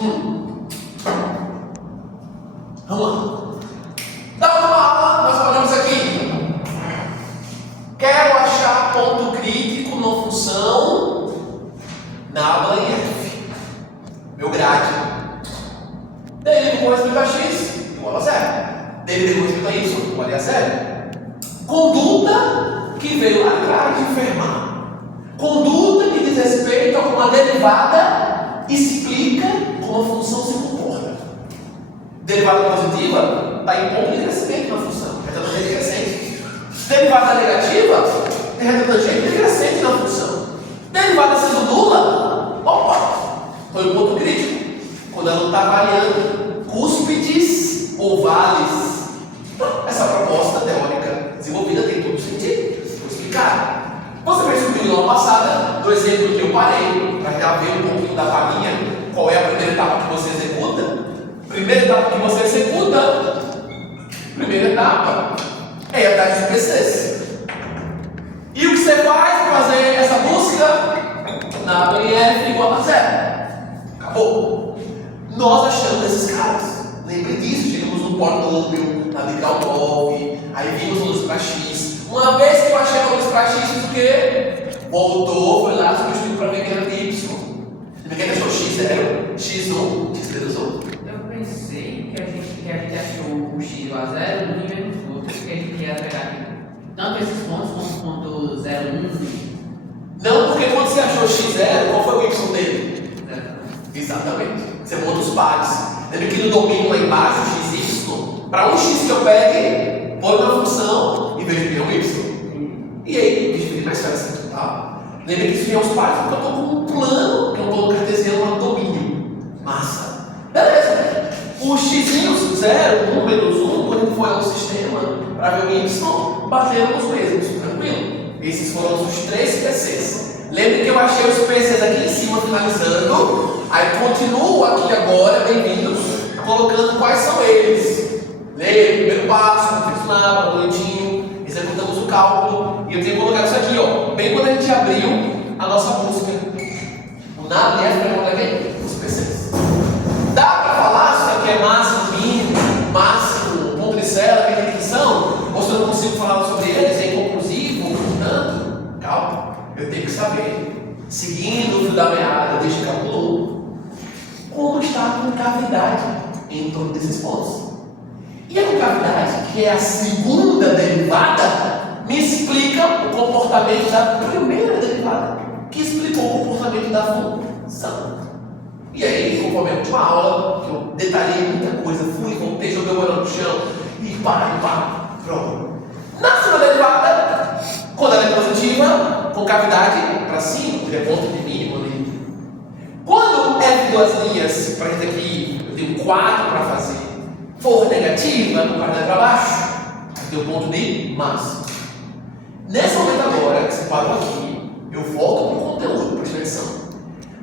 Vamos lá. Da última aula, nós falamos aqui. Quero achar ponto crítico na função nabla em f. Meu grade. Derivo com respeito a x igual a zero. Derivo com respeito a y igual a zero. Conduta que veio lá atrás de Fermat. Conduta que diz respeito a como a derivada explica como a função se comporta. Derivada positiva está em ponto de crescimento na função, reta tangente crescente. Derivada negativa tem reta tangente decrescente na função. Derivada sendo nula, opa, foi um ponto crítico. Quando ela não está variando cúspides ou vales. Essa proposta teórica desenvolvida tem todo sentido. Vou explicar. Você percebeu na aula passada, do exemplo que eu parei, para já ver um pouquinho da palhinha, qual é a primeira etapa que você executa? Primeira etapa que você executa, primeira etapa, é atrás dos PCs. E o que você faz para fazer essa busca? Nabla em f igual a zero. Acabou. Nós achamos esses caras. Lembre disso, chegamos no polinômio, na Mikhailov, aí vimos o luz para x. Uma vez que eu achei a luz para x, o quê? Voltou, foi lá, substituiu para ver que era y. Ninguém achou x0, x1, x2. Eu pensei que a gente achou o x igual a zero no nível do fluxo, que a gente ia pegar aqui. Tanto esses pontos como o ponto 0, 1. Não, porque quando você achou x0, qual foi o y dele? 0. Exatamente. Você monta os pares. Lembra que no domínio lá embaixo, x, y, para um x que eu pegue, põe uma função e vejo que é um y. E aí, dividir mais fácil, tá? Lembra que isso tem os pares porque eu estou com um plano, que é um plano cartesiano lá no domínio. Massa. Beleza. Os x, 0, 1, menos 1, quando a gente foi ao sistema para ver o y, bateram os mesmos, tranquilo? Esses foram os 3 PCs. Lembre que eu achei os PCs aqui em cima finalizando, aí continuo aqui agora, bem-vindos, colocando quais são eles. Leia, primeiro passo, confeccionava, bonitinho, executamos o cálculo, e eu tenho colocado isso aqui, ó, bem quando a gente abriu a nossa busca. O nada de F para aqui, os PCs. Dá para falar se isso aqui é máximo, mínimo, máximo, ponto de célula, definição? Ou se eu não consigo falar sobre eles, é inconclusivo, portanto, calma. Eu tenho que saber, seguindo o fio da meada deste cálculo, como está a concavidade em torno desses pontos. E a concavidade, que é a segunda derivada, me explica o comportamento da primeira derivada, que explicou o comportamento da função. E aí, conforme a última aula, que eu detalhei muita coisa, fui, voltei, joguei o olho no chão, e pá, pronto. Na segunda derivada, quando ela é positiva, concavidade para cima, porque é ponto de mínimo ali. Quando F duas linhas, para gente aqui, eu tenho 4 para fazer, for negativa, concavidade para baixo, eu tenho ponto de máximo. Nesse momento agora, que você parou aqui, eu volto para o conteúdo, presta atenção.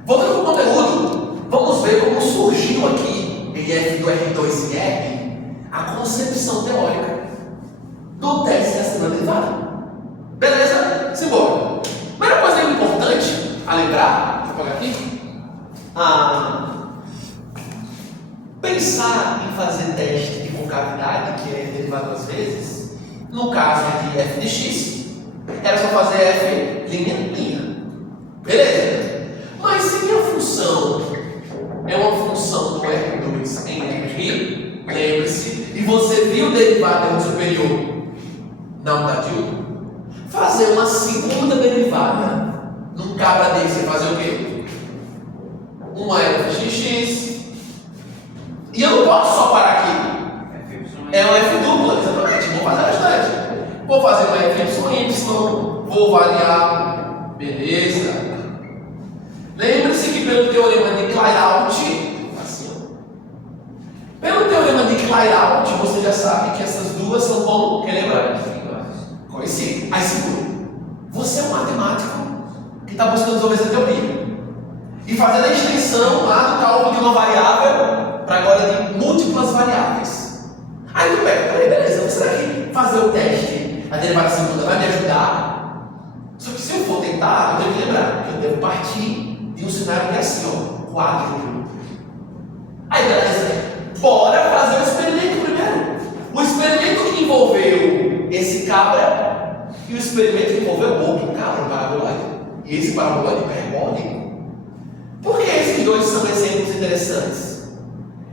Voltando para o conteúdo, vamos ver como surgiu aqui, em F do R2 e R, a concepção teórica do teste da segunda derivada. Beleza? Simbora. Primeira coisa importante a lembrar, vou pegar aqui, pensar em fazer teste de concavidade, que é derivado duas vezes, no caso de f de x, era só fazer f linha. Beleza? Mas se minha função é uma função do R2 em R, lembre-se, e você viu o derivado superior na unidade 1, fazer uma segunda derivada num cabra desse, você fazer o quê? Uma f de x. E eu não posso só parar aqui. É uma f dupla, exatamente. Vou fazer bastante. Vou fazer uma f y, vou variar. Beleza. Lembre-se que pelo teorema de Clairaut, assim, pelo teorema de Clairaut, você já sabe que essas duas são como? Quer lembrar? Conheci. Aí segura. Você é um matemático que está buscando resolver essa teoria. E fazendo a extensão lá do cálculo de uma variável para agora de múltiplas variáveis. Aí tu pega, peraí, beleza, será que fazer o teste, a derivada segunda vai me ajudar? Só que se eu for tentar, eu tenho que lembrar que eu devo partir de um cenário que é assim, ó, quádruplo. Bora fazer o experimento primeiro. O experimento que envolveu esse cabra e o experimento que envolveu outro cabra paraboloide. E esse paraboloide hiperbólico. Por que esses dois são exemplos interessantes?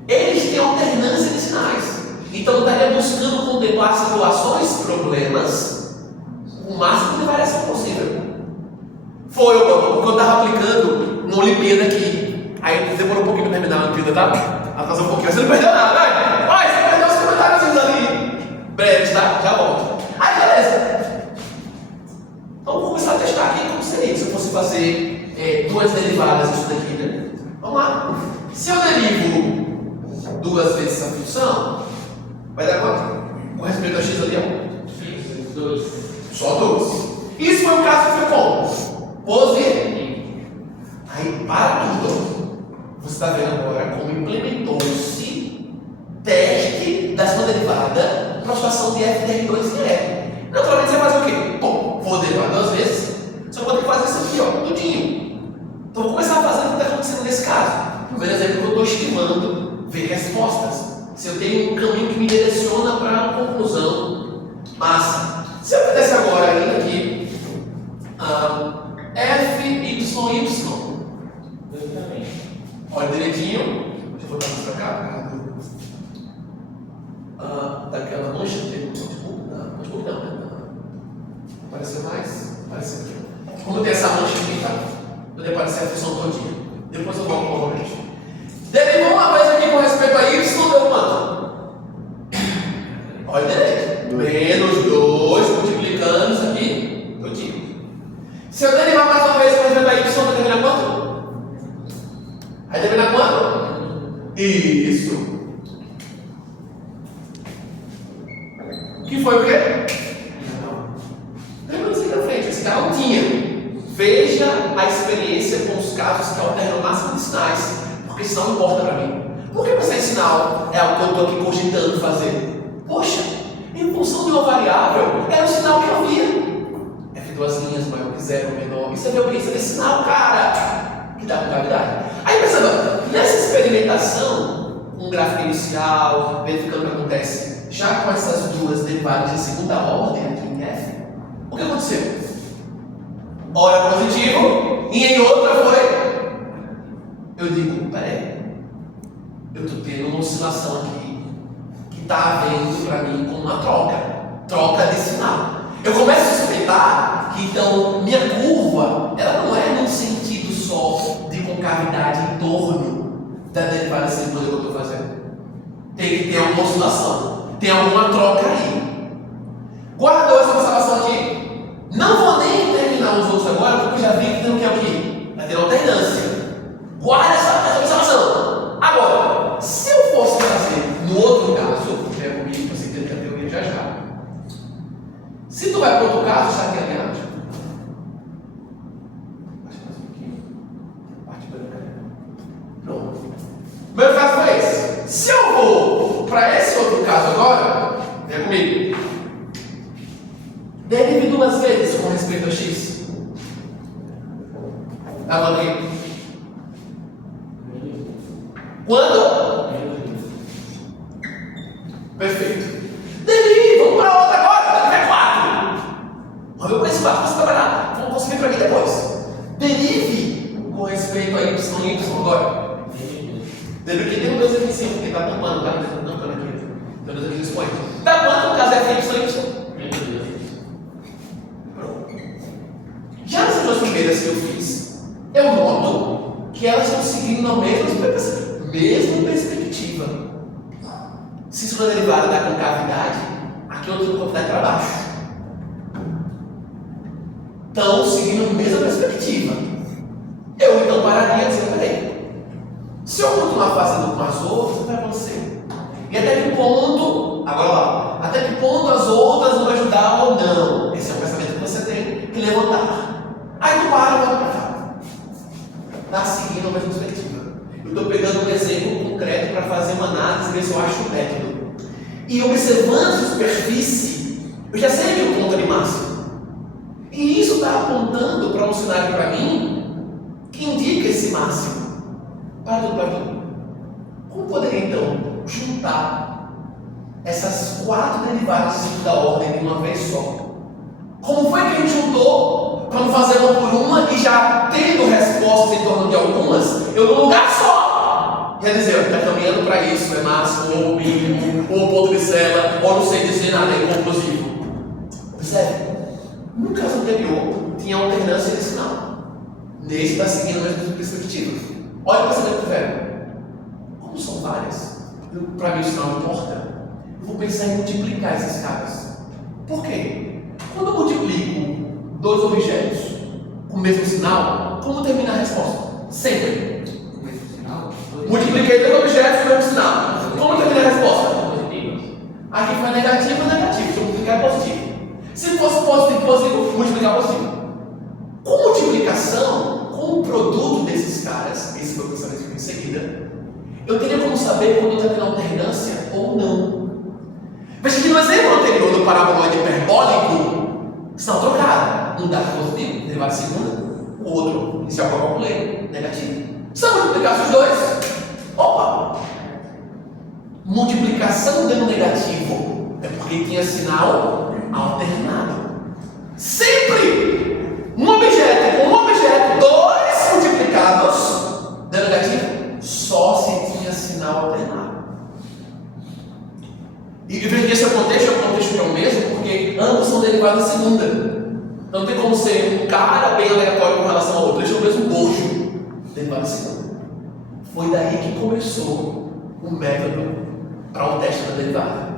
Eles têm alternância de sinais. Então estaria buscando contemplar situações, problemas, o máximo de variação possível. Foi porque eu estava aplicando uma Olimpíada aqui. Aí demorou um pouquinho para terminar a Olimpíada, tá? Atrasou um pouquinho. Você não perdeu nada, né? Vai, você perdeu os comentários ali breves, tá? Já volto. Aí, beleza. Então vou começar a testar aqui como seria se eu fosse fazer duas derivadas disso daqui, né? Vamos lá. Se eu derivo duas vezes a função, vai dar quanto? Com respeito a x ali, ó. X, 2. Só 2. Isso foi o caso que foi como? Pose. Aí, para tudo. Você está vendo agora como implementou-se teste da sua derivada para a situação de f de R2 em R. Naturalmente, você vai fazer o quê? Bom, vou derivar duas vezes, só vou ter que fazer isso aqui, ó, tudinho. Então, vou começar a fazer o que está acontecendo nesse caso. Por exemplo, eu estou estimando ver respostas. Se eu tenho um caminho que me direciona para a conclusão. Mas, se eu fizesse agora ainda aqui, f, y. Olha direitinho. Deixa eu botar isso para cá. Daquela mancha que tem no notebook. Notebook não, né? Apareceu mais? Apareceu aqui. Como tem essa mancha aqui, tá? Pode aparecer a função todinha. Depois eu volto novamente. Derivou uma vez aqui com respeito a y, deu quanto? Olha direito. Menos 2 multiplicando isso aqui. Todinho. Se eu derivar mais uma vez com respeito a y, vai terminar quanto? Vai terminar quanto? Isso. Que foi o quê? Lembra disso aqui na frente? Esse cara não tinha. Veja a experiência com os casos que alternam o máximo de sinais, porque senão não importa para mim. Por que pensar em sinal é algo que eu estou aqui cogitando fazer? Poxa, em função de uma variável, era o sinal que eu via. F duas linhas maior que 0 menor. Isso é ver o quê? Isso é ver sinal, cara, que dá concavidade. Aí pensando, nessa experimentação, um gráfico inicial, verificando o que acontece, já com essas duas derivadas de segunda ordem aqui em F, o que aconteceu? Ora positivo, e em outra foi. Eu digo, peraí, eu estou tendo uma oscilação aqui que está havendo para mim como uma troca de sinal. Eu começo a suspeitar que então minha curva, ela não é num sentido só de concavidade em torno da derivada segunda que eu estou fazendo. Tem que ter alguma oscilação, tem alguma troca aí. Guardou essa observação aqui? Não vou nem terminar os outros agora, porque eu já vi que tem o que é o quê? Vai ter alternância. Guarda essa observação. Agora, se eu fosse fazer no outro caso, que é comigo, você entender a teoria já. Se tu vai para outro caso, já tem alinhado. Baixa mais um pouquinho. Parte branca. Pronto. Meu caso foi esse. Se eu vou para esse outro caso agora, vem comigo. Derive duas vezes com respeito a x. Agora aqui. Quando? Perfeito. Derive, vamos para outra agora. É 4. Vamos ver por esse 4 você trabalhar. Vamos conseguir para mim depois. Derive com respeito a y agora. Derive que tem 2 aqui em cima, porque está tampando, tá? Está tampando aqui. Tem 2 aqui no expoente. Dá quanto no caso f y? Já nessas duas primeiras que eu fiz, eu noto que elas estão seguindo a mesma perspectiva. Se isso for derivada da concavidade, aqui eu tenho concavidade para baixo. Estão seguindo a mesma perspectiva. Eu então pararia e dizer, peraí, se eu continuar fazendo com as outras, vai acontecer. E até que ponto, agora lá, até que ponto as outras vão ajudar ou não? Esse é o pensamento que você tem que levantar. Aí tu para e volta para cá. Está seguindo a mesma perspectiva. Eu estou pegando um exemplo concreto para fazer uma análise, ver se eu acho o método. E observando a superfície, eu já sei que o ponto é máximo. E isso está apontando para um cenário para mim que indica esse máximo. Para tudo. Como poderia então juntar essas 4 derivadas de segunda ordem de uma vez só. Como foi que a gente juntou? Para não fazer uma por uma e já tendo respostas em torno de algumas, eu num lugar só. Quer dizer, está caminhando para isso, é máximo, ou mínimo, ou ponto de cela, ou não sei dizer nada, é conclusivo. Observe, no caso anterior, tinha alternância de sinal. Nesse está seguindo a mesma perspectiva. Olha o pensamento do verbo. Como são várias, para mim isso não importa. Eu vou pensar em multiplicar esses caras. Por quê? Quando eu multiplico 2 objetos com o mesmo sinal, como termina a resposta? Sempre. O mesmo sinal? Multipliquei 2 objetos com o mesmo sinal. Como termina a resposta? Aqui foi negativo, negativo. Se eu multiplicar é positivo. Se fosse positivo, positivo, multiplicar positivo. Com multiplicação, com o produto desses caras, esse meu pensamento aqui em seguida, eu teria como saber quando está tendo alternância ou não. Veja que no exemplo anterior do paraboloide hiperbólico, sinal trocado. Um dado positivo, derivado de segunda, o outro, inicial que eu calculei, negativo. Se eu multiplicar os dois, opa! Multiplicação dando negativo é porque tinha sinal alternado. Sempre! Um objeto com um objeto, 2 multiplicados, dando negativo, só se tinha sinal alternado. E veja que esse contexto é um contexto que é o mesmo, porque ambos são derivados de segunda. Então não tem como ser um cara bem aleatório com relação ao outro. Eles são o mesmo bojo, derivado de segunda. Foi daí que começou o método para o teste da derivada.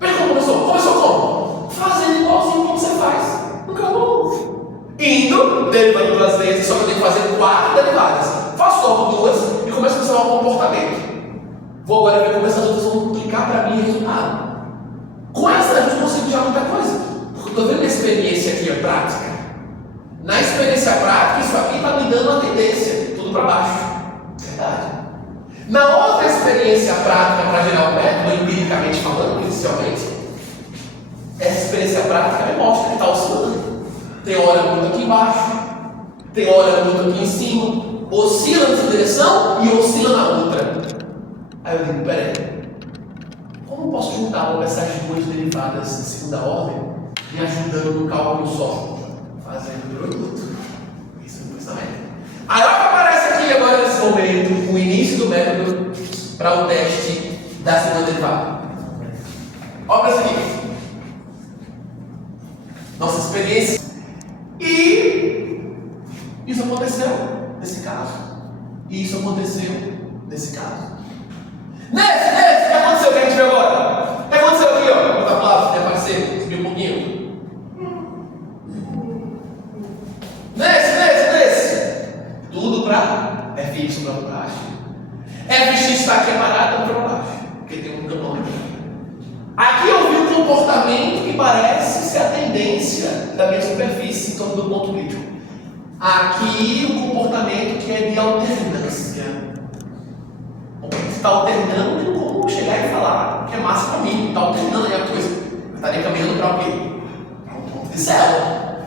Veja como começou. Começou como? Fazendo igualzinho como você faz no campo. Indo, derivando 2 vezes, só que eu tenho que fazer 4 derivadas. Faço logo 2 e começo a observar o comportamento. Vou agora ver como essas outras vão multiplicar para mim o resultado. Com essa a gente consegue já muita coisa. Porque estou vendo que a experiência aqui é prática. Na experiência prática, isso aqui está me dando uma tendência, tudo para baixo. Verdade. Na outra experiência prática para gerar o método, empiricamente falando, inicialmente, essa experiência prática me mostra que está oscilando. Tem hora muito aqui embaixo, tem hora muito aqui em cima, oscila nessa direção e oscila na outra. Aí eu digo, peraí, como eu posso juntar essas 2 derivadas de segunda ordem me ajudando no cálculo só? Fazendo produto. Isso é o pensamento. Aí olha que aparece aqui agora nesse momento o início do método para o teste da segunda derivada. Olha para o seguinte. Nossa experiência. E isso aconteceu nesse caso. E isso aconteceu nesse caso. Nesse, o que aconteceu que a gente viu agora? O que aconteceu aqui, ó? Vou botar a palavra, vai aparecer, subir um pouquinho. Nesse. Tudo para fx para baixo. Fx está aqui amarrado para baixo, porque tem um campo aqui. Aqui eu vi um comportamento que parece ser a tendência da minha superfície em torno do ponto crítico. Aqui o comportamento que é de alternância. Está alternando, não tem como chegar e falar que é massa para mim. Está alternando aí a coisa. Estaria caminhando para o quê? Para um ponto de célula.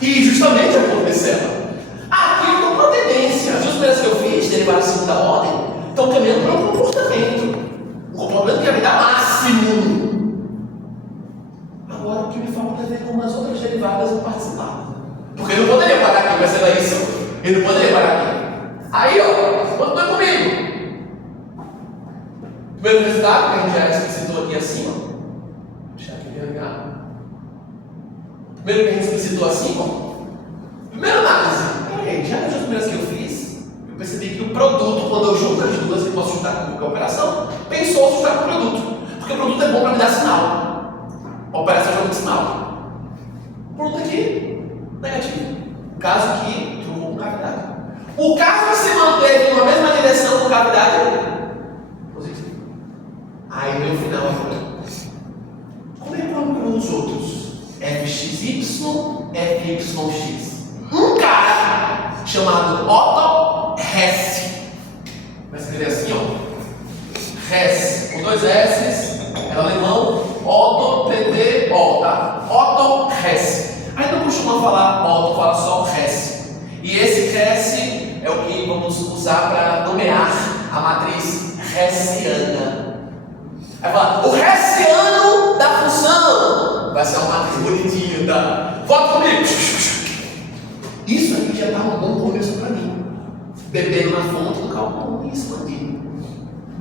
E justamente é o ponto de célula. Aqui eu estou com a tendência. As 2 primeiras que eu fiz, derivadas de segunda ordem, estão caminhando para um comportamento. Um comportamento que vai me dar máximo. Agora o que me falta é ver como as outras derivadas vão participar. Porque eu não poderia parar aqui, perceba isso. Eu não poderia parar aqui. Aí, ó, continua comigo. Primeiro resultado, que a gente já explicitou aqui acima. Deixa aqui vergar. Primeiro que a gente explicitou acima. Primeira análise. Peraí, já nas 2 primeiras que eu fiz, eu percebi que o produto, quando eu junto as 2 e posso juntar com qualquer operação, pensou juntar com o produto. Porque o produto é bom para me dar sinal. A operação joga de sinal. O produto aqui, negativo. O caso aqui, trocou com cavidade. O caso que se manteve na mesma direção com cavidade, positivo. Aí meu final agora. Como é que eu calculo os outros? fxy, fyx. Um cara chamado Otto Hesse. Vai escrever assim, ó. Hesse, com 2 S, é alemão, Otto, TT-O, tá? Otto Hesse. Aí não costuma falar Otto, fala só Hesse. E esse Hesse é o que vamos usar para nomear a matriz hessiana. Vai falar, o hessiano da função vai ser uma matriz bonitinha, tá? Volta comigo. Isso aqui já está um bom começo para mim. Bebendo na fonte do cálculo e expandindo.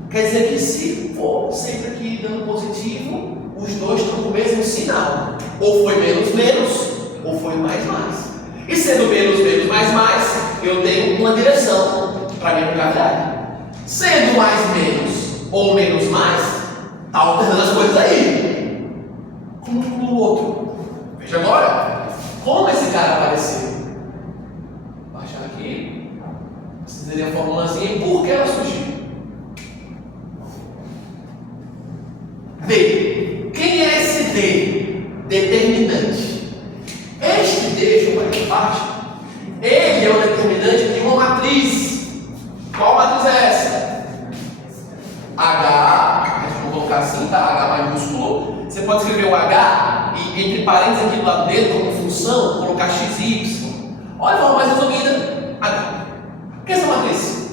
Quer dizer que se for sempre aqui dando positivo, os dois estão com o mesmo sinal. Ou foi menos, menos, ou foi mais, mais. E sendo menos, menos, mais, mais, eu tenho uma direção para a minha cavidade. Sendo mais, menos, ou menos, mais, está alternando as coisas aí. Como tudo no outro. Veja agora, como esse cara apareceu. Vou baixar aqui. Vocês verem a formulazinha e por que ela surgiu. D. Quem é esse D? Determinante. Este D, deixa eu aqui embaixo, ele é o determinante de uma matriz. Qual matriz é essa? H, vamos colocar assim, tá? H maiúsculo. Você pode escrever o H e entre parênteses aqui do lado dele, como função, colocar x, y. Olha a forma mais resumida. H. O que é essa matriz?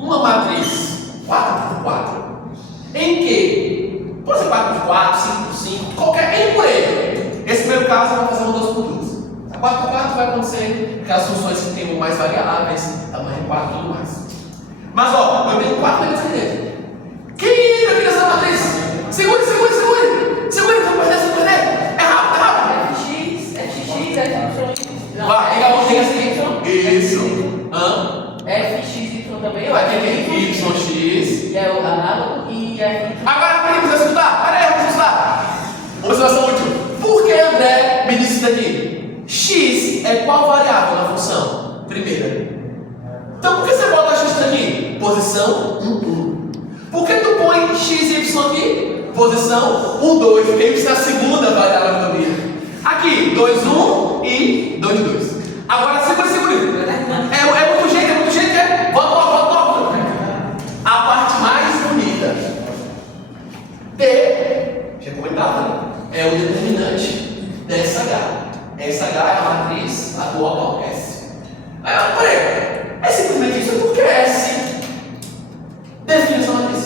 Uma matriz 4x4 em que pode ser 4x4, 5x5, qualquer N por N. Esse primeiro caso vai fazer uma 2x2. A 4x4 vai acontecer aquelas funções que tem mais variáveis, tamanho 4 e tudo mais. Mas ó, eu tenho 4 elementos aqui dentro. Quem entra aqui nessa matriz? Segure, segure, segure! Segure, não perder, não perder! É rápido, é rápido! Fx, FY. Vai, liga a mão, liga assim. Isso. FXY também. Vai ter que YX. E é o análogo e FY. Agora peraí, precisa estudar. Peraí, vamos estudar. Observação útil. Por que André me disse isso daqui? X é qual variável na função? Primeira. Então por que você bota X aqui? Posição 1, 1. Por que tu põe X e Y aqui? Posição 1, 2. Porque isso é a segunda variável da família. Aqui, 2, 1 e 2, 2. Agora segura, segura. É muito jeito, é? Volta logo, volta logo. A parte mais bonita. D, já comentava, né? É o determinante dessa H. Essa H é a matriz atual ao S. Aí, peraí. É simplesmente isso, porque S define essa matriz.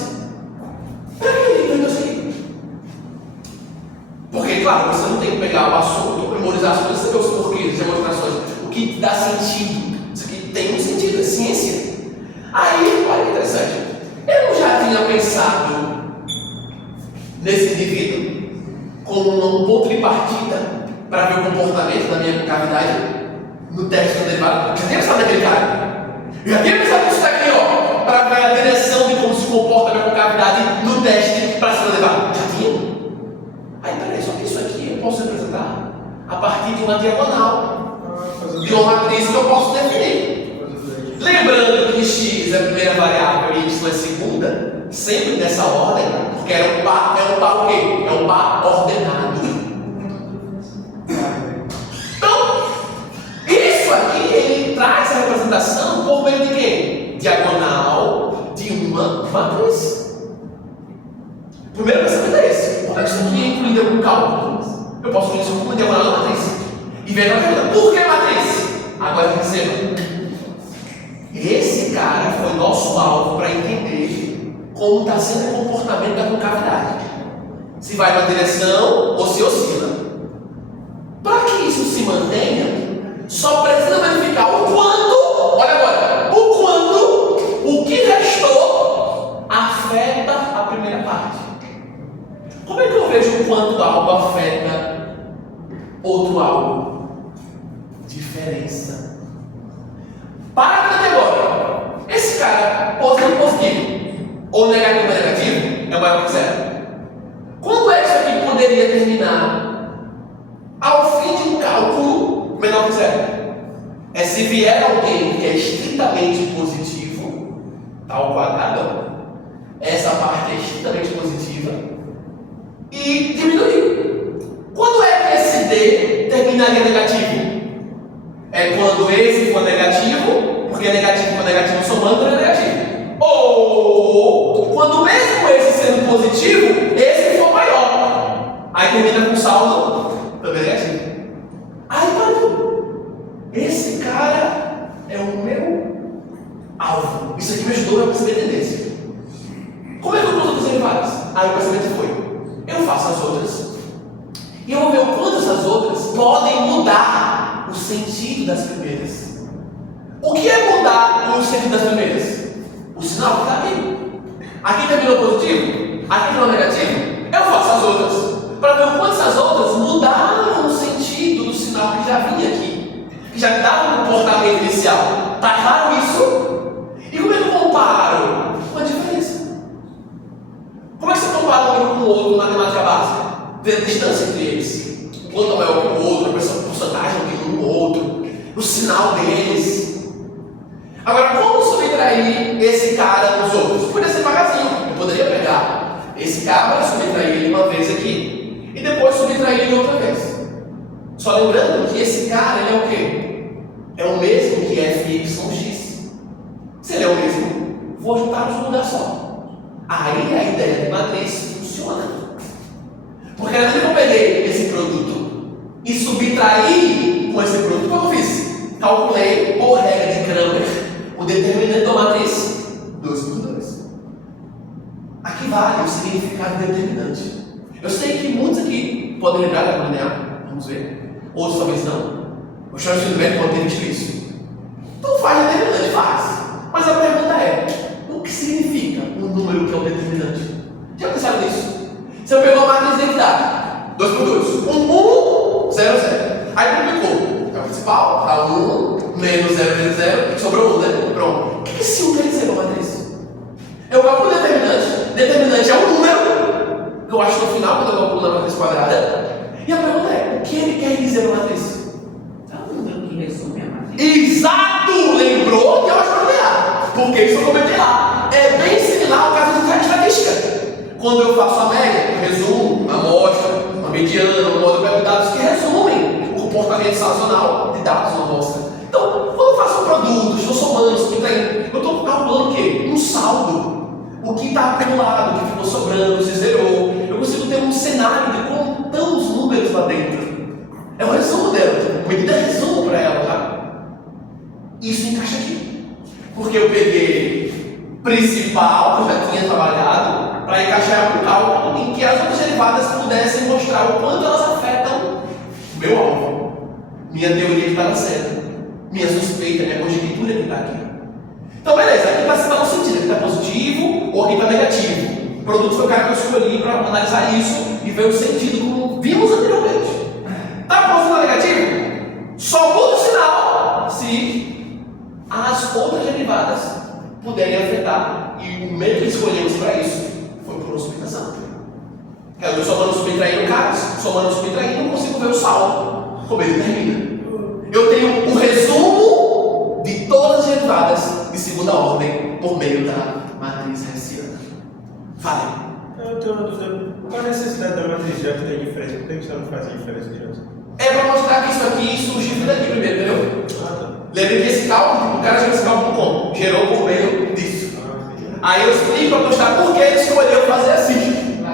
Para que ele entendeu isso aí? Porque, claro, você não tem que pegar o assunto, memorizar as coisas, saber os porquês, as demonstrações, o que dá sentido. Isso aqui tem um sentido, é ciência. Aí, olha que interessante. Eu já tinha pensado nesse indivíduo como um ponto de partida para ver o comportamento da minha cavidade no teste do derivado. Eu já tinha pensado naquele cara. Eu já tinha pensado nisso daqui, ó, para ver a direção de como se comporta a minha concavidade no teste para ser elevado. Já tinha? Aí, peraí, só que isso aqui eu posso representar a partir de uma diagonal, de uma matriz que eu posso definir. Lembrando que x é a primeira variável e y é a segunda, sempre nessa ordem, porque é um par o quê? É um par ordenado. Então, isso aqui ele traz a representação por meio de quê? Diagonal de uma matriz. O primeiro pensamento é esse. Por que isso aqui é incluído em algum cálculo? Eu posso incluir isso como uma diagonal da matriz. E veja a pergunta, por que matriz? Agora perceba. Esse cara foi nosso alvo para entender como está sendo o comportamento da concavidade. Se vai na direção ou se oscila. Para que isso se mantenha, só precisa verificar o quanto, olha agora, o quanto, o que restou afeta a primeira parte. Como é que eu vejo o quanto algo afeta outro algo? Diferença. Para até agora, esse cara positivo ou negativo é maior que zero. Quando é que isso aqui poderia terminar? Ao fim de um cálculo menor que zero. É se vier alguém que é estritamente positivo, tal quadrado, essa parte é estritamente positiva, e diminuir. Quando é que esse D terminaria negativo? É quando esse for negativo, porque negativo com negativo somando é negativo. Ou quando mesmo esse sendo positivo, esse for maior. Aí termina com saldo também negativo. Aí parou. Esse cara é o meu alvo. Isso aqui me ajudou a perceber a tendência. Como é que eu uso os derivados? Aí o pensamento foi: eu faço as outras e eu vou ver o quanto essas outras podem mudar o sentido das primeiras. O que é mudar o sentido das primeiras? O sinal que está aqui. Aqui terminou positivo, aqui terminou negativo. Eu faço as outras para ver o quanto essas outras mudaram o sentido do sinal que já vinha aqui, que já dava um comportamento inicial. Está claro isso? E como é que eu comparo? Com a diferença. Como é que você compara um número com o outro na matemática básica? Vê a distância entre eles. O quanto é maior que o outro, a porcentagem de um ou outro, o sinal deles. Agora, como subtrair esse cara dos outros? Podia ser devagarzinho. Eu poderia pegar esse cara e subtrair ele uma vez aqui e depois subtrair ele outra vez. Só lembrando que esse cara, ele é o quê? É o mesmo que f(y)x. Se ele é o mesmo, vou juntá-los num lugar só. Aí a ideia de matriz funciona. Porque na hora que eu peguei esse produto e subtraí com esse produto, o que eu fiz? Calculei, por regra de Cramer, o determinante da matriz 2 por 2. Aqui vale o significado determinante. Eu sei que muitos aqui podem lembrar da linear, vamos ver. Outros talvez não. O Charles Filiberto pode ter visto isso. Então faz determinante, faz. Mas a pergunta é: o que significa um número que é o determinante? Já pensaram nisso? Você pegou a matriz de identidade, 2 por 2, 1, 1, 0, 0. Aí multiplicou. É o principal, a 1, menos 0 vezes 0, sobrou 1, né? Pronto. O que esse 1 quer dizer na matriz? Eu calculo determinante. Determinante é um número que eu acho no final, quando eu calculo na matriz quadrada. E a pergunta é: o que ele quer dizer na matriz? É um número que resume a matriz. Exato! Lembrou que eu acho errado. Porque isso eu comentei lá. É bem similar ao caso de estatística. Quando eu faço a média, eu resumo uma amostra, uma mediana, um modelo de dados que resumem o comportamento sazonal de dados na amostra. Então, quando eu faço um produto, estou somando, eu estou calculando o quê? Um saldo. O que está acumulado, o que ficou sobrando, se zerou. Eu consigo ter um cenário de como estão os números lá dentro. É o resumo dela, uma medida resumo para ela, tá? Isso encaixa aqui. Porque eu peguei principal, que eu já tinha trabalhado, para encaixar um cálculo em que as outras derivadas pudessem mostrar o quanto elas afetam o meu alvo, minha teoria que está nascendo, minha suspeita, minha conjectura que está aqui. Então, beleza, aqui está no sentido, aqui está positivo ou aqui está negativo. O produto foi o cara que eu escolhi para analisar isso e ver o sentido como vimos anteriormente. Está positivo ou negativo? Só muda o sinal se as outras derivadas puderem afetar. E o meio que escolhemos para isso foi por subtração. Eu somando e subtraindo caras, somando e subtraindo, não consigo ver o saldo, como ele termina. Eu tenho o resumo de todas as derivadas de segunda ordem por meio da matriz hessiana. Fale. Eu tenho uma dúvida. Qual a necessidade da matriz já que tem diferença? Por que você não faz a diferença direto? É para mostrar que isso aqui surgiu daqui primeiro, entendeu? Lembre que esse cálculo, o cara gerou esse cálculo como? Gerou por meio disso. Aí eu explico para mostrar por que ele escolheu fazer assim.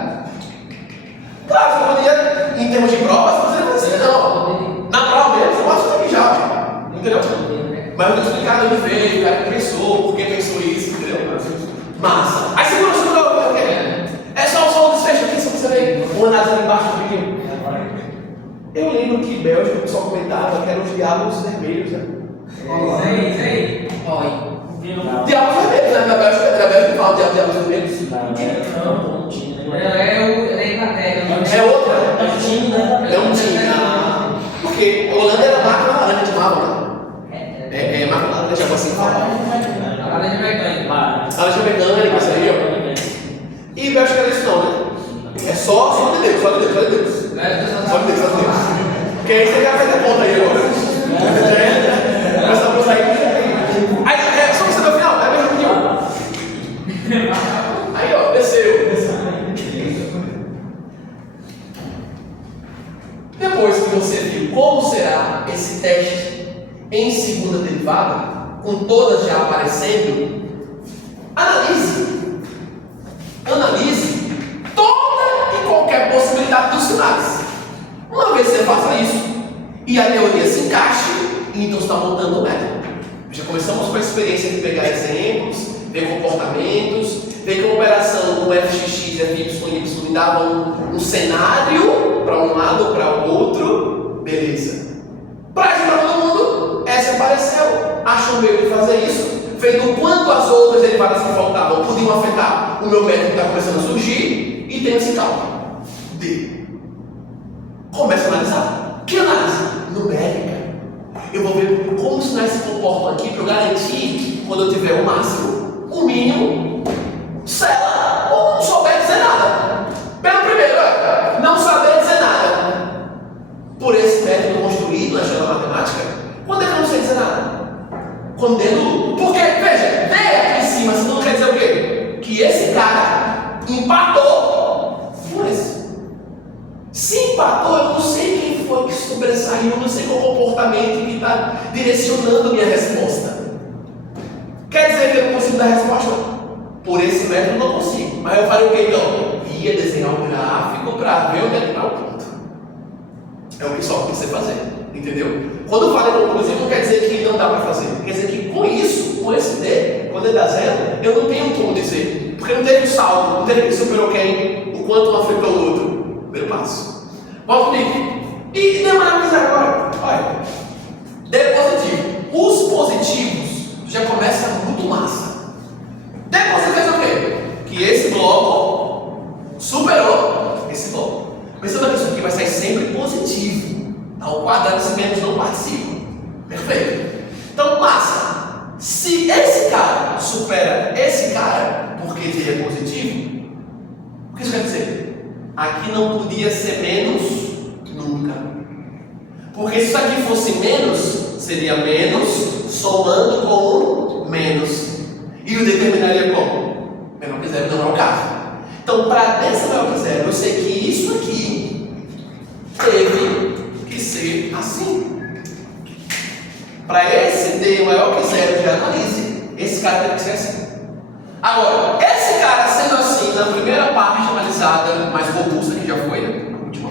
Claro, você poderia, em termos de provas, você não assim, não. Na prova mesmo, você mostra isso aqui já. Entendeu? Mas eu estou explicando onde veio, o cara que pensou, por que pensou isso, entendeu? Massa. Aí segura o segundo, o quê? É só o desfecho aqui, só pra você ver. Uma análise ali embaixo do vídeo. Eu lembro que em Bélgica o pessoal comentava que eram os diabos vermelhos, né? Isso aí. Oi. Diabos vermelhos, né? Na Bélgica que fala diabos vermelhos. Não tinha. É outra? Não tinha. Porque a Holanda era marca laranja de mapa, né? É marca laranja, tipo assim, fala. Laranja mecânica. Laranja mecânica, isso aí, ó. E Bélgica não é isso não, né? É só de Deus, só de Deus, só de Deus. Só de Deus, só de Deus. Porque aí você já fez a conta aí agora. Começa a postar aí. Aí, só você ver o final, é mesmo. Aí, ó, desceu. Depois que você viu como será esse teste em segunda derivada, com todas já aparecendo, analise toda e qualquer possibilidade dos sinais. Uma vez que você faça isso e a teoria se encaixe, então você está montando o método. Já começamos com a experiência de pegar exemplos, ver comportamentos, ver como a operação o fxx, fy e y me davam um cenário para um lado ou para o outro, beleza. Para todo mundo, essa apareceu, achou um meio de fazer isso, vendo o quanto as outras derivadas que faltavam podiam afetar o meu método que está começando a surgir, e tem esse cálculo. D. Começa a analisar. Que análise? Numérica. Eu vou ver como os sinais se comportam aqui para eu garantir, quando eu tiver o máximo, o mínimo, se ela ou não souber dizer nada. Pelo primeiro, não saber dizer nada. Por esse método construído na escola matemática, quando é que eu não sei dizer nada? Quando dedo. Porque, veja, D aqui em cima, isso não quer dizer o quê? Que esse cara empatou por esse. Se empatou, eu não sei quem foi que sobressaiu, eu não sei qual comportamento que está direcionando a minha resposta. Quer dizer que eu não consigo dar resposta? Por esse método eu não consigo. Mas eu falei o que então? Ia desenhar um gráfico para ver onde é que está o ponto. É o que só você fazer. Entendeu? Quando eu falo conclusivo, não quer dizer que não dá para fazer. Quer dizer que com isso, com esse D, quando ele dá zero, eu não tenho como dizer. Porque não teve o saldo, não teve que superou quem, o quanto um afetou o outro. Primeiro passo. Volta comigo. E demoramos agora. Olha. D positivo. Os positivos já começam muito massa. D você fez o quê? Que esse bloco superou esse bloco. Perceba que isso aqui vai sair sempre positivo. Ao quadrado, se menos não participa. Perfeito. Então, massa. Se esse cara supera esse cara, porque ele é positivo, o que isso quer dizer? Aqui não podia ser menos nunca. Porque se isso aqui fosse menos, seria menos somando com menos. E o determinaria como? Menor que zero, não é o caso. Então, para dessa maior que zero, eu sei que isso aqui teve que ser assim. Para esse D maior que zero de análise, esse cara tem que ser assim. Agora, esse cara sendo assim, na primeira parte analisada, mais robusta, que já foi, né? Na última.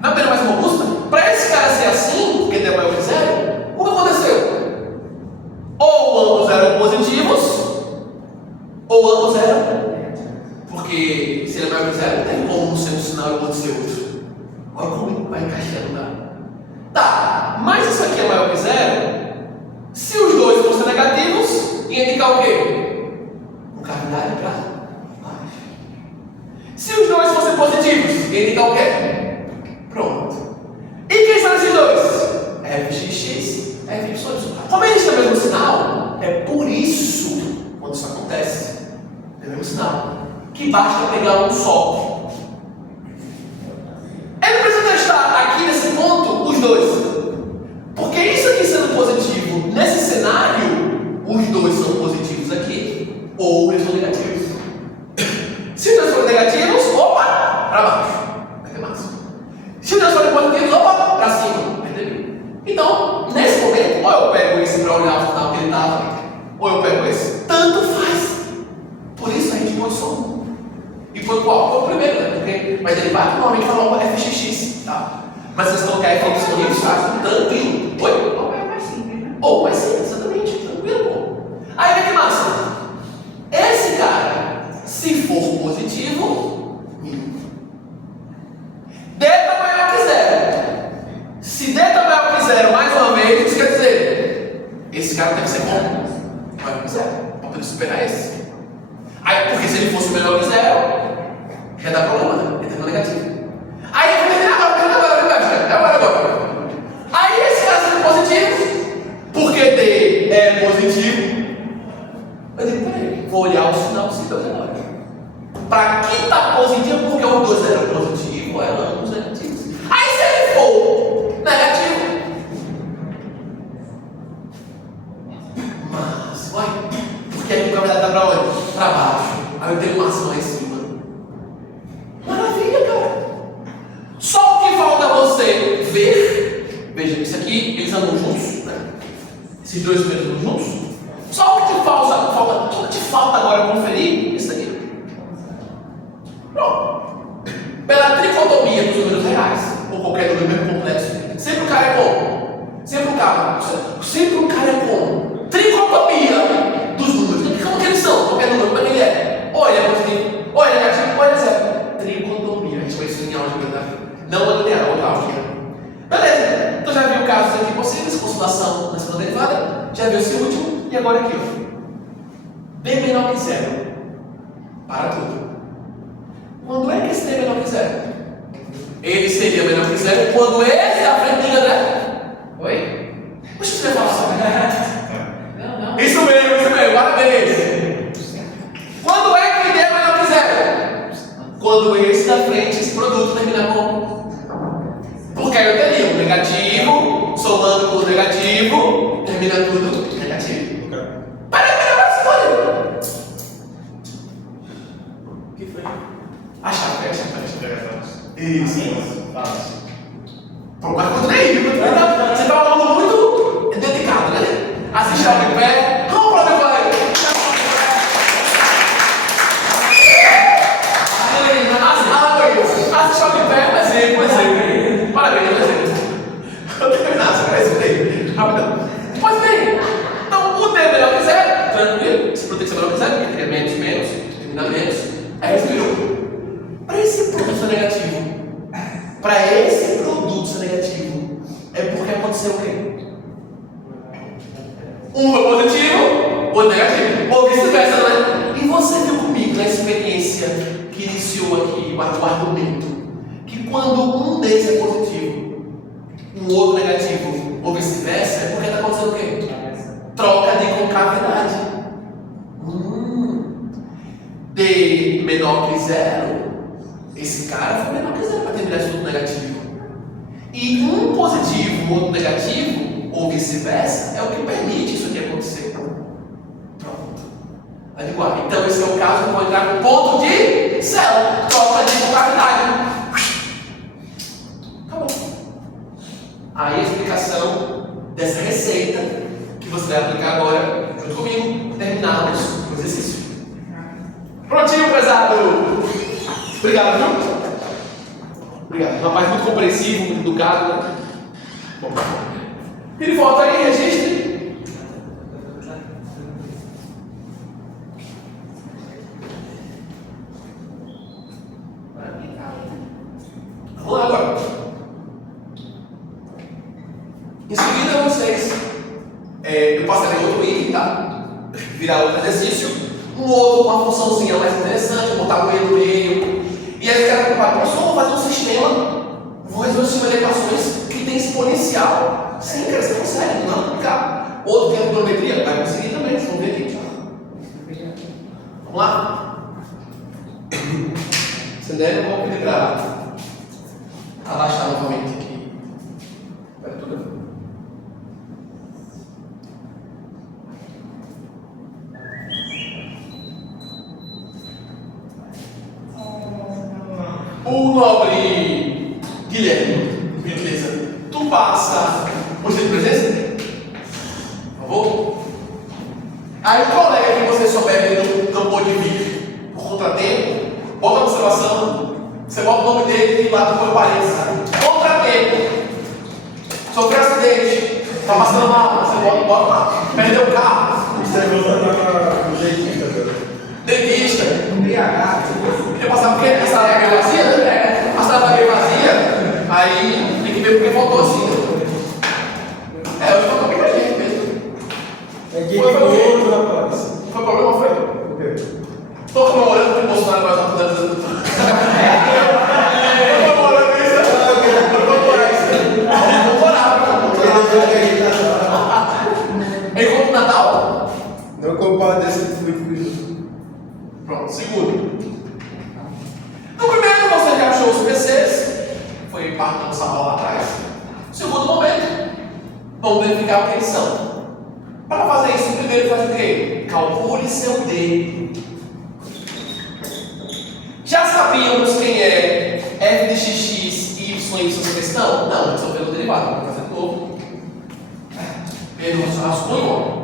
Na primeira mais robusta, para esse cara ser assim, porque D maior que zero, o que aconteceu? Ou ambos eram positivos, ou ambos eram. Porque se ele é maior que zero, não tem como ser um sinal e o outro ser outro. Olha como vai encaixando, tá? Tá, mas isso aqui é maior que zero. Se os dois fossem negativos, ia indicar o quê? O cavidade para baixo. Se os dois fossem positivos, ia indicar o quê? Pronto. E quem são esses dois? fxx, fy. Como eles têm o mesmo sinal, é por isso, quando isso acontece, é o mesmo sinal, que basta pegar um só. Ele precisa testar aqui nesse ponto os dois. Porque isso aqui sendo positivo, nesse cenário, os dois são positivos aqui, ou eles são negativos. Se os dois forem negativos, opa, para baixo, vai ter máximo. Se os dois forem positivos, opa, para cima, vai ter mil. Então, nesse momento, ou eu pego esse para olhar o sinal que ele estava, ou eu pego esse. Tanto faz. Por isso a gente põe só um. E foi qual? Foi o primeiro, né? Porque vai derivar que normalmente fala fxx, tá? Mas se você colocar fx no livro, está tranquilo. Oi? Ou é mais simples, né? Ou mais simples, exatamente, tranquilo, pô. Aí vem que massa. Esse cara, se for positivo, D está maior que zero. Se D está maior que zero, mais uma vez, isso quer dizer, esse cara tem que ser bom. Maior que zero, para poder superar esse. Aí, porque se ele fosse menor que zero, já dá problema, né? Ele tem um negativo. Aí eu falei, agora. Aí esse cara sendo positivo, porque D é positivo, eu digo, peraí, vou olhar o sinal dos dois agora. Para que está positivo, porque os dois eram positivos ou eram ambos negativos. Aí se ele for negativo, mas, uai, porque aí o caminhado está para onde? Para baixo. Aí eu tenho uma ação lá em cima. Maravilha, cara. Só o que falta você ver. Veja, isso aqui, eles andam juntos, né? Esses dois primeiros andam juntos. Só o que te falta agora conferir isso aqui. Pronto. Pela tricotomia dos números reais, ou qualquer número mesmo complexo, sempre o cara é como? Sempre o cara é como? Tricotomia dos números. Como que eles são? Qualquer número, como é que ele é? Ou ele é positivo, álgebra, não a linear, a outra álgebra. Beleza, então já viu casos aqui possíveis, consolação na segunda derivada, já viu esse último, e agora aqui, ó. B menor que zero. Para tudo. Quando é que esse D é menor que zero? Ele seria menor que zero quando esse da frente dele, André? Oi? Deixa eu te falar só. Não. Isso mesmo, parabéns. Quando é que D é menor que zero? Quando esse da frente, esse produto termina com. Porque aí eu teria um negativo, somando com o negativo, termina tudo negativo. Para, escolha! O que foi? A chave. Isso. Pô, mas quando é isso, você tá falando muito dedicado, né? Assiste ao de pé. Vamos para o vai. Assiste ao de pé, um exemplo. Parabéns, um exemplo. Eu terminar, você vai escolher. Rapidão. Pois bem, então o D é melhor que zero, tranquilo. Se proteção é melhor que zero, porque cria menos, termina menos. Aí você virou. Para esse produto ser negativo, é porque aconteceu o quê? Um foi positivo, outro negativo. Ou vice-versa, não é? E você viu comigo na experiência que iniciou aqui o argumento, que quando um desses é positivo, um outro negativo, ou vice-versa, é porque está acontecendo o quê? Troca de concavidade. D menor que zero. Esse cara foi menor que zero para terminar de tudo negativo. E um positivo, outro negativo, ou vice-versa, é o que permite isso aqui acontecer. Pronto. Igual. Então esse é o caso que eu vou entrar no ponto de célula. Troca de concavidade. Acabou. Aí a explicação dessa receita que você vai aplicar agora, junto comigo, terminamos o exercício. Prontinho, prezado! Obrigado, viu? Obrigado. Um rapaz muito compreensivo, muito educado, né? Bom. Ele volta aí, registre. Vamos lá agora. Em seguida, vocês. Eu passarei outro item, tá? Virar outro exercício. Um outro com uma funçãozinha mais interessante, botar um E no meio. E aí, os caras preocuparam, professor, vou fazer um sistema, vou resolver um sistema de equações que tem exponencial. Sim, cara, você consegue, não é complicado. Outro tem a trigonometria, vai conseguir também, vocês vão ver aqui. Vamos lá? Se der, eu vou pedir para abaixar novamente aqui. Vai tudo. O nobre Guilherme, beleza. Tu passa o de presença? Por favor? Aí o colega que você souber que não pôde vir por contratempo, bota a observação, você bota o nome dele e lá depois parênteses. Contratempo. Sofreu acidente, tá passando mal, você bota lá. Perdeu o carro. Você volta no dentista, cara. Dentista. Quer passar por quê? Passar a vaga vazia, né? Passar a vaga vazia, aí tem que ver porque faltou assim. Eu falei pra gente mesmo. É dia de outro, rapaz. Foi problema, foi? O quê? Tô comemorando que o Bolsonaro vai estar dando. Tô comemorando isso. Vou comemorar isso. Vamos comemorar. Enquanto Natal? Não compadece do fluido. Pronto, segundo. No primeiro, você já achou os PCs, foi parte da nossa aula lá atrás. Segundo momento, vamos verificar o que eles são. Para fazer isso, primeiro faz o quê? Calcule seu D. Já sabíamos quem é f de x, y essa questão? Não, só pelo derivado, vamos fazer de novo. Pelo rascunho.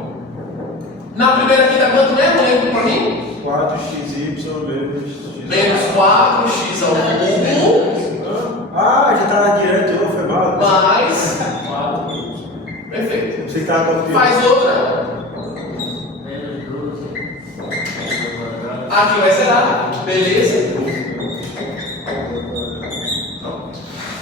Na primeira aqui dá quanto mesmo? Lembra para mim? 4xy Menos 4x ao cubo. Ah, já estava direto, foi mal. Mais. Perfeito. Você estava copiando. Faz outra. Aqui vai zerar. Beleza.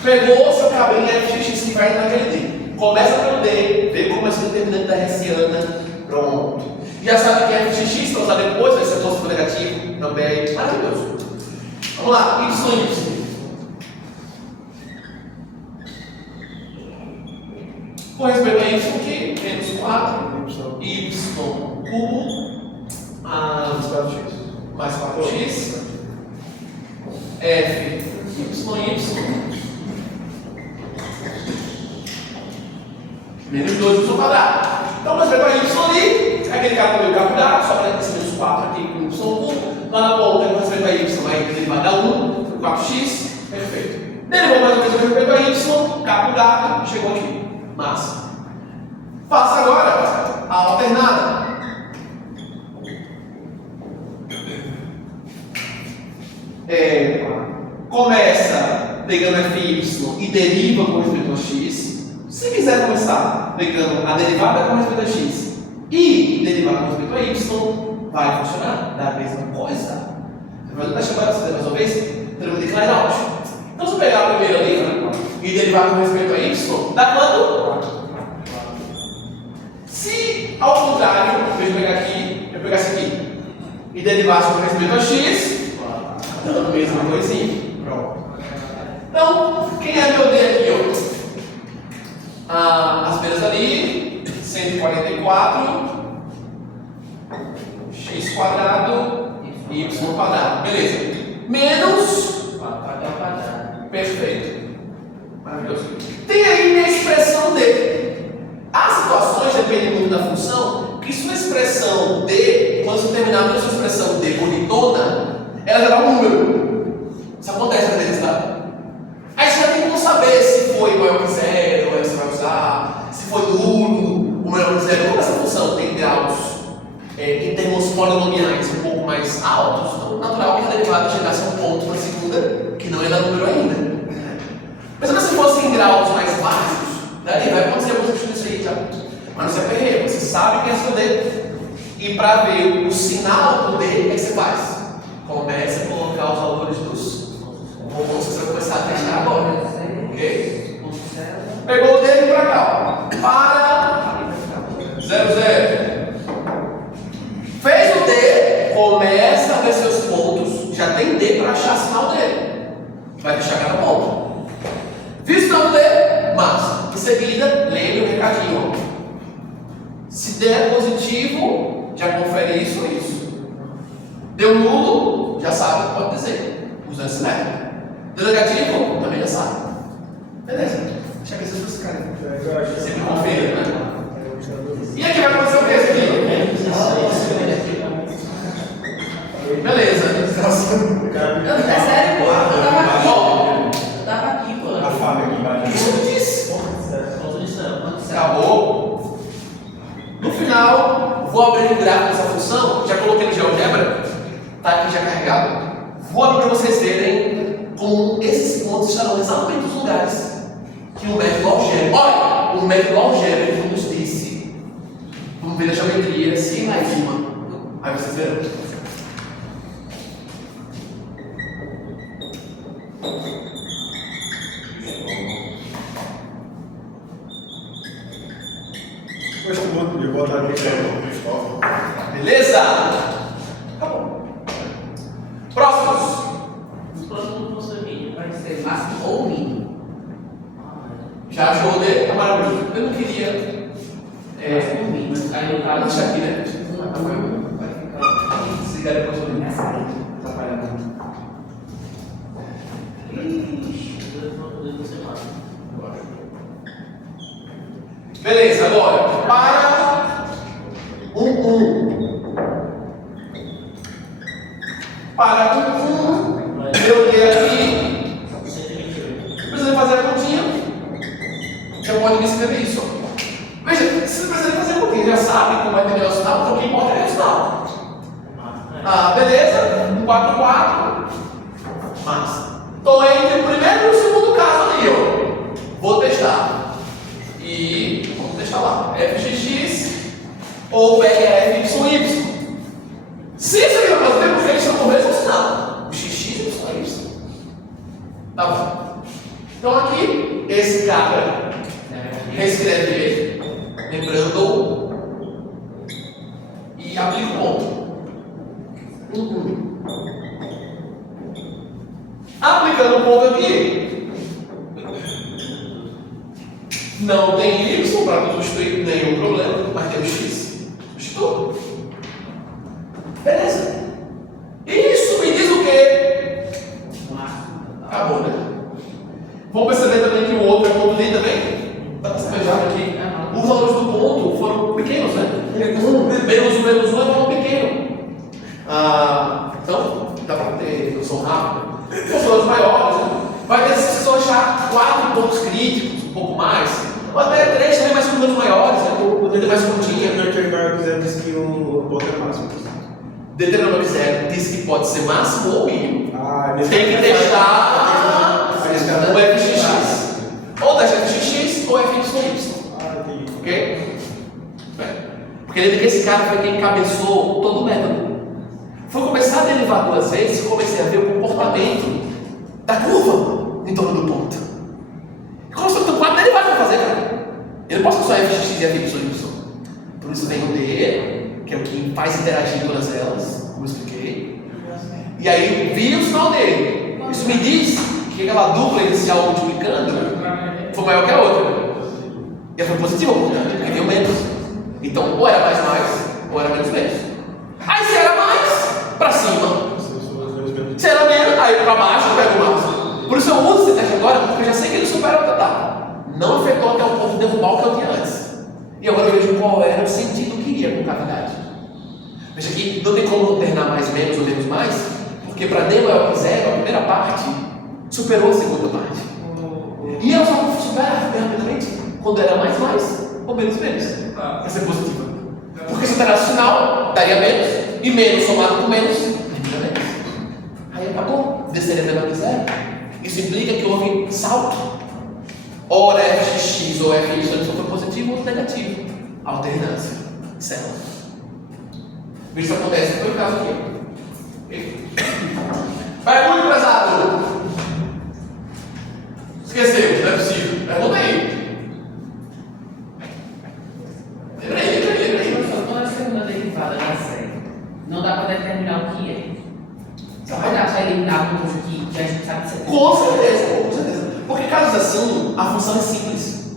Pegou seu cabrinho FXX que vai entrar naquele D. Começa pelo D, vê como é o determinante da hertziana. Pronto. Já sabe que é FXX, para usar depois, vai ser positivo negativo também. Maravilhoso. Vamos lá, Y. Com respeito a Y, que menos 4, Y cubo mais 4x, F, Y, menos 2 ao quadrado. Então, com respeito a Y ali, aquele cara meio calculado, só para esse menos 4 aqui com Y cubo. Lá na ponta, com respeito a Y, vai derivar da 1, 4x, perfeito. Derivou mais uma vez com respeito a Y, calculado, chegou aqui. Massa. Faça agora a alternada. Começa pegando FY e deriva com respeito a x. Se quiser começar pegando a derivada com respeito a x e derivar com respeito a y, vai funcionar da mesma coisa. Você vai chamar essa mais uma vez? Teremos de decline out. Então, se eu pegar a primeira ali e derivar com respeito a y, dá quanto? Se ao contrário, em vez de pegar aqui, eu pegasse aqui e derivasse com respeito a x, dando a mesma coisinha. Pronto. Então, quem é meu D aqui? As beiras ali, 144, x quadrado, y quadrado. Beleza. Menos 4 ao quadrado. Perfeito. Maravilhoso. Tem aí minha expressão D. As situações dependem muito da função, que sua expressão D, quando você terminar toda a sua expressão D bonitona, ela já dá um número. Isso acontece às vezes, tá? Aí você já tem como saber se foi maior que zero, ou você vai usar, se foi nulo, ou maior que zero. Como essa função tem graus em termos polinomiais um pouco mais altos, então natural que a derivada chegasse a um ponto na segunda que não ia dar número ainda. Mas se fosse em graus mais baixos, daí vai acontecer algumas questões aí, tá? Mas não se aperreia, você sabe que é seu D. E para ver o sinal do D, o que você faz? Começa a colocar os valores dos robôs que você vai começar a testar agora. Ok? Pegou o D e para cá. Para 0, 0. Fez o D, começa a ver seus pontos. Já tem D para achar sinal dele. Vai deixar cada ponto. Visto não D, mas em seguida, lembre o recadinho. Se der positivo, já confere isso ou isso. Deu nulo, já sabe o que pode dizer. Usando esse método. Deu negativo, também já sabe. Beleza. Deixa que vocês buscarem. Sempre confere, né? E aqui vai acontecer o que aqui? Beleza. É sério, pô. Eu tava aqui, pô. A Fábio aqui embaixo. Isso disse. Acabou. No final, vou abrir o gráfico dessa função. Já coloquei no GeoGebra. Está aqui já carregado. Vou abrir para vocês verem como esses pontos estarão exatamente nos lugares que o método algébrico. Olha, o método algébrico nos disse. Vamos ver a geometria assim lá em cima. Aí vocês verão. Gosto muito de botar aqui para Beleza? Tá bom. Próximos. Os próximos vai ser máximo ou mínimo. Já achou o D? Tá maravilhoso. Eu não queria. Máximo ou mínimo. Aí no caso. Deixa aqui, né? Vai ficar. Desligar depois eu Nessa aí. atrapalhando. Beleza, agora para 1. Para 1, meu D aqui. Precisa fazer a continha. Já pode me escrever isso. Ó. Veja, se você precisa fazer a continha, já sabe como vai ter o sinal, então o que importa é o sinal. Beleza? 4, 4. Massa. Estou entre o primeiro e o segundo caso ali, ó. Vou testar. E vamos testar lá. FXX ou FYY. Se isso aqui vai fazer, porque eles estão com o mesmo sinal. O XX e o Y. Tá bom. Então aqui esse cara reescreve ele, lembrando e aplica o ponto. Aplicando o ponto aqui, não tem y para substituir nenhum problema, mas tem o x. Substitui. Beleza. Isso me diz o quê? Acabou, né? Vamos perceber também que o outro é ponto D também. Dá para despejar aqui. Os valores do ponto foram pequenos, né? Menos um é valor pequeno. Então, dá para ter noção rápida. Os valores maiores, né? Vai ter se você achar 4 pontos críticos, um pouco mais. Ou até 3 também, mas com números maiores, né? O dedo mais curtinho. O determinador zero diz que o ponto é máximo. Determinador zero diz que pode ser máximo ou mínimo. Tem que testar o fxx. Ou testa fxx ou fxy. Ok? Porque lembra que esse cara foi quem encabeçou todo o método. Foi começar a derivar 2 vezes e comecei a ver o comportamento da curva em torno do ponto. Como se eu 4 derivados para fazer, cara. Eu não posso só fx e fxy. Por isso vem o D, que é o que faz interagir todas elas, como eu expliquei. E aí vi o sinal dele. Isso me diz que aquela dupla inicial multiplicando foi maior que a outra. E ela foi positiva, portanto, porque deu menos. Então, ou era mais, ou era menos. Aí se era mais, para cima. Se era menos, aí para baixo, eu pego mais. Por isso eu uso esse teste agora, porque eu já sei que ele supera outra etapa. Não afetou até o ponto de derrubar o que eu tinha antes. E agora eu vejo qual era o sentido que iria com cavidade. Veja aqui, não tem como alternar mais, menos ou menos mais, porque para D maior que zero, a primeira parte superou a segunda parte. E ela só supera rapidamente quando era mais, ou menos. Vai ser positiva. Porque se alterasse o sinal, daria menos, e menos somado com menos, daria menos. Aí acabou, D seria menor que zero. Isso implica que houve salto. Ora fx ou fy foi positivo ou negativo. Alternância. Certo. Isso acontece no caso aqui. Pergunta, prezado. Esqueceu, não é possível. Pergunta aí. Lembra aí. Qual é a segunda derivada da série? Não dá para determinar o que é. Só vai dar para eliminar o que a gente sabe ser. Com certeza. Porque casos assim, a função é simples.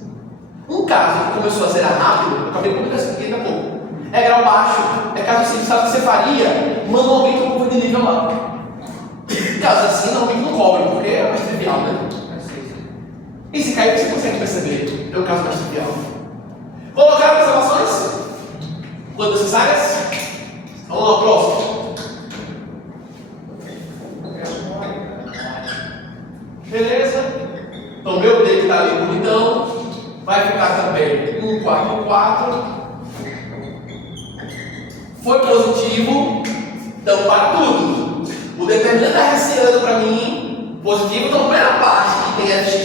Um caso que começou a zerar rápido, eu acabei de publicar isso aqui daqui a pouco. É grau baixo, é caso simples, sabe o que você faria manualmente um pouco de nível lá. Casos assim, normalmente não cobre, porque é mais trivial, né? E se cair, você consegue perceber. É um caso mais trivial. Colocaram observações? Quando necessárias? Vamos lá, próximo. Beleza? Então, meu D que está ali bonitão, vai ficar também 1, 4, 4. Foi positivo, então para tudo. O determinante está receando para mim positivo, então a primeira parte que tem fx,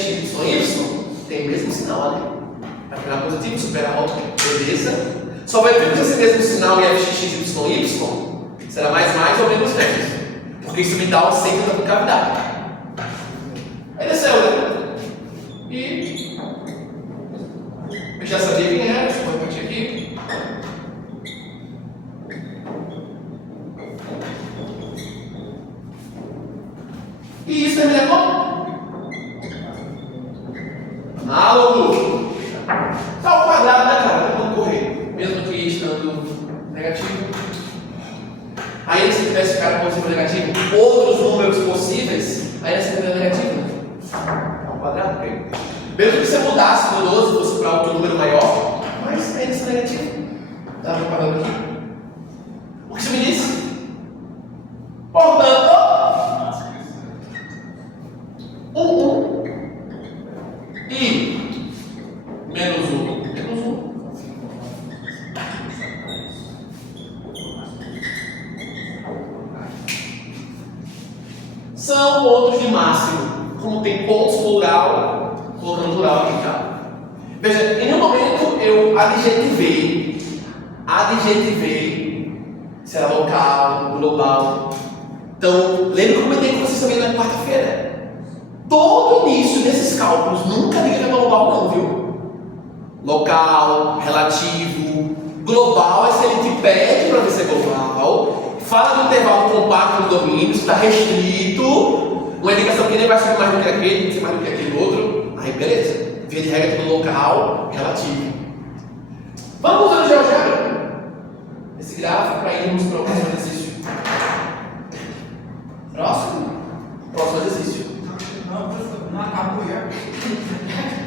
y, tem o mesmo sinal ali. Vai ficar positivo, supera a outra, beleza? Só vai ver que esse mesmo sinal em fx, y, será mais ou menos. Porque isso me dá o centro da concavidade. Aí desceu, né? E eu já sabia quem era, deixa eu repetir aqui. E isso termina como? Análogo. Tá ao quadrado, né, cara? Vamos correr. Mesmo que estando negativo. Aí se tivesse ficado positivo ou negativo, outros números possíveis, aí essa termina negativo. Ao quadrado, ok? Mesmo que você mudasse do 12 e fosse para outro número maior, mas ainda isso é negativo. Dá para quadrado aqui. O que isso me diz? Portanto, 1 e menos 1. São pontos de máximo. Como tem pontos plural, colocando plural aqui, tá? Veja, em nenhum momento eu adjetivei se era local, global. Então, lembra que eu comentei com vocês também na quarta-feira? todo início desses cálculos nunca liga para global não, viu? Local, relativo, global é se ele te pede para ser global, fala do intervalo compacto do domínio, se está restrito, uma indicação que nem vai ser mais do que aquele, tem que ser mais do que aquele outro, aí beleza. Via de regra tudo local, relativo. Vamos usar o GeoGebra. Esse gráfico para irmos para o próximo exercício. Próximo exercício. Não acabou já.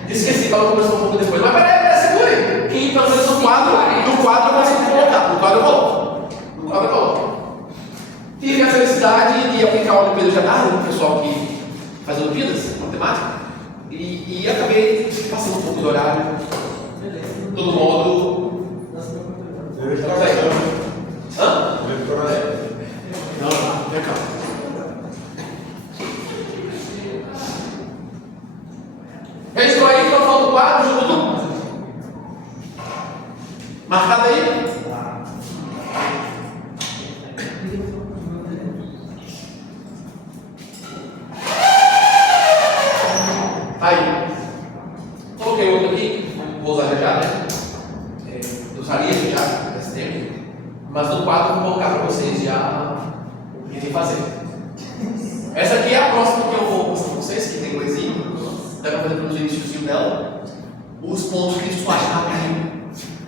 Esqueci, estava conversando um pouco depois. Mas peraí, segure. Que pelo menos no quadro eu consigo colocar. No quadro eu coloco. Tive a felicidade de aplicar a Olimpíada de Anardo, o pessoal que faz Olimpíadas, matemática. E acabei passando um pouco do horário. De todo modo. Hã? Não, vem cá. Registrou aí que eu falo do quadro, junto. Marcado aí? Aí. Coloquei outro aqui, vou usar já, né? Eu usaria já nesse tempo, mas no quadro eu vou colocar para vocês já o que tem que fazer. Essa aqui é a próxima que eu vou mostrar para vocês, que tem coisinha. Dá para fazer pelo iníciozinho dela. Os pontos que eles acham rapidinho.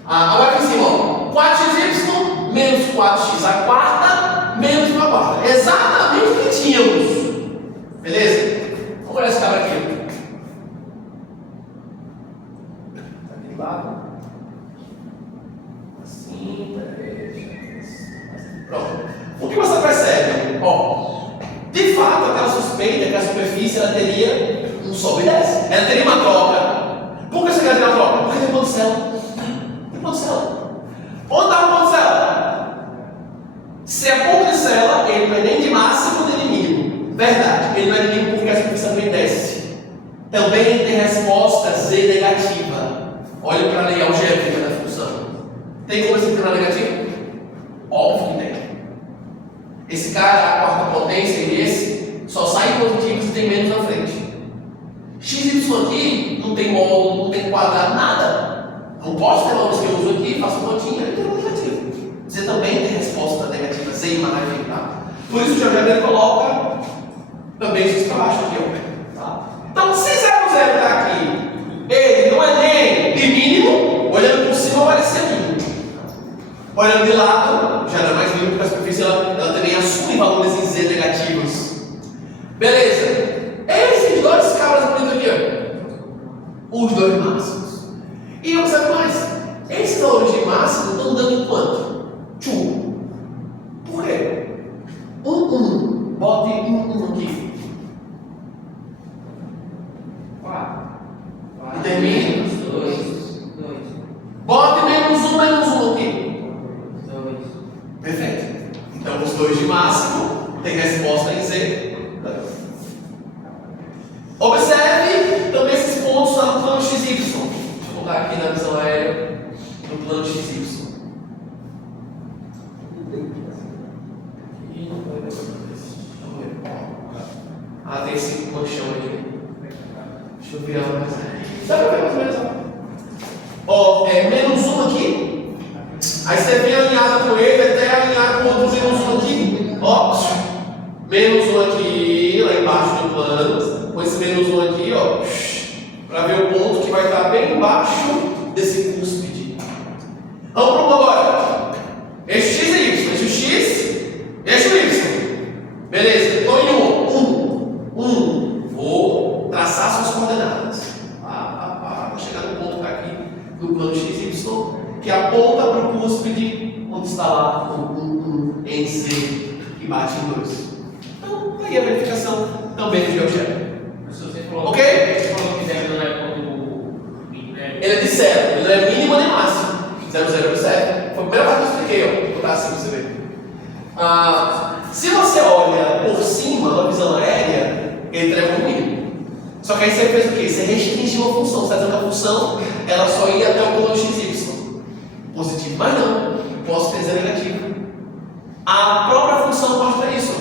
Agora aqui em cima, ó. 4xy menos 4x a quarta menos 1 a quarta. Exatamente o que tínhamos. Beleza? Vamos olhar esse cara aqui. Aqui do lado. Assim, pronto. O que você percebe? Ó, de fato, aquela suspeita que a superfície ela teria um sobe e desce. Ela teria uma troca. Por que você quer ter uma troca? Porque tem ponto de céu. Tem ponto de céu. Onde está o ponto de céu? Se é ponto de céu, ele não é nem de máximo nem de mínimo. Verdade. Ele não é de mínimo porque a superfície também desce. Também tem resposta Z negativa. Olha para a lei algébrica da função. Tem como esse terminar negativo? Óbvio que tem. Esse cara, a quarta potência e esse, só saem positivos se tem menos na frente. XY aqui não tem módulo, não tem quadrado, nada. Não posso ter valores que eu uso aqui, faço pontinha e tenho um negativo. Você também tem resposta negativa, Z imagem, tá? Por isso o GeoGebra coloca também isso para baixo aqui, ó. Tá? Então, se 0,0 está aqui, ele não é nem de mínimo, olhando por cima parecia mínimo. Olhando de lado, já não é mais mínimo, porque a superfície ela também assume valores em Z negativos. Beleza. Esses dois cabras bonitos aqui, ó. Os dois máximos. E observe mais. Esses valores de máximo estão dando em quanto? 2. Por quê? 1. Bote 1 aqui. 4. E termine. 2. Bote menos 1 aqui. 2. Perfeito. Então os dois de máximo tem resposta em Z. Observe também esses pontos lá no plano XY. Deixa eu colocar aqui na visão aérea no plano XY. Tem esse colchão aqui. Deixa eu virar mais. Dá pra ver mais ou menos? Ó, menos 1 aqui. Aí você vem alinhado com ele até alinhar com outro menos 1 aqui. Ó, menos 1 aqui, lá embaixo do plano. Com esse menos 1 aqui, ó, para ver o ponto que vai estar bem embaixo desse cúspide. Vamos para o agora. Eixo X e Y. Eixo X, eixo Y. Beleza, estou em 1. Vou traçar suas coordenadas. Vou chegar no ponto que está aqui do plano XY, que aponta para o cúspide, onde está lá o 1 em Z, que bate em 2. Então, aí a verificação também do GeoGebra. Ok? Ele é de 0, ele não é mínimo nem máximo. 0,0 observe. Foi a primeira parte que eu expliquei, ó. Vou botar assim para você ver. Se você olha por cima da visão aérea, ele leva um mínimo. Só que aí você fez o quê? Você restringiu a função. Você está dizendo que a função ela só ia até o plano XY. Positivo, mas não. Eu posso ter 0 negativo. A própria função mostra isso.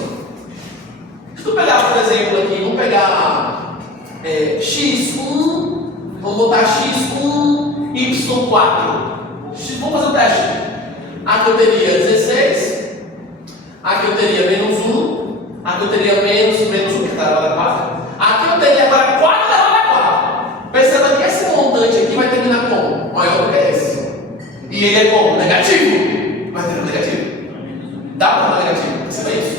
Se tu pegar, por exemplo, aqui, vamos pegar x1, vamos botar x1, y4. Vamos fazer um teste. Aqui eu teria 16, aqui eu teria menos 1, aqui eu teria menos 1, que está elevado a 4. Aqui eu teria agora 4 elevado a 4. Perceba que esse montante aqui vai terminar como? Maior do que esse. E ele é como? Negativo. Vai ter um negativo. Dá para dar negativo. Perceba isso?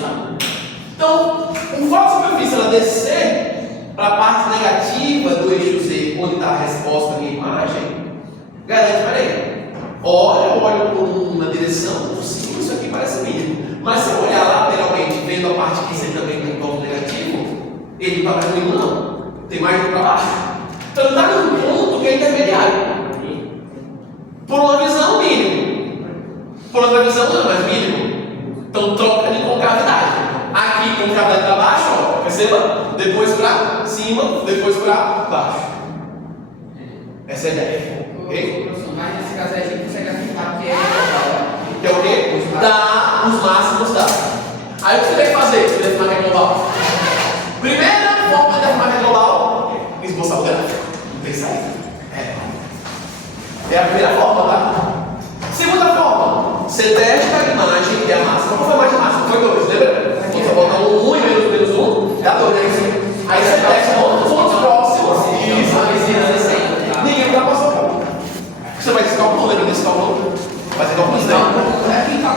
Então, o fato da superfície ela descer para a parte negativa do eixo Z, onde está a resposta da minha imagem, garante, peraí. Olha, eu olho por uma direção, por cima, isso aqui parece mínimo. Mas se eu olhar lateralmente, vendo a parte que Z também tem um ponto negativo, ele está mais mínimo, não. Tem mais para baixo. Então ele está num ponto que é intermediário. Por uma visão, mínimo. Por outra visão, não, mas mínimo. Então troca de concavidade. Aqui, concavidade para baixo, ó, perceba? Depois para cima, depois para baixo. Essa é a ideia. Ok? Mas nesse caso aí a gente consegue afirmar que é global. Que é o quê? Dá os máximos dá. Aí o que você tem que fazer? Você define a que é global. Primeira forma de definir a que é global: esboçar o gráfico. Não tem saída. É a primeira forma, tá? Segunda forma: você testa a imagem que é a máxima. Qual foi a imagem máxima? Foi 2, lembra? Você botar 1 e menos 1, dá 2, né? Aí você testa os pontos próximos. Isso. Ninguém vai passar o cálculo. Você vai descalcular, lembra desse cálculo? Vai ser cálculo zero. Não, é quem está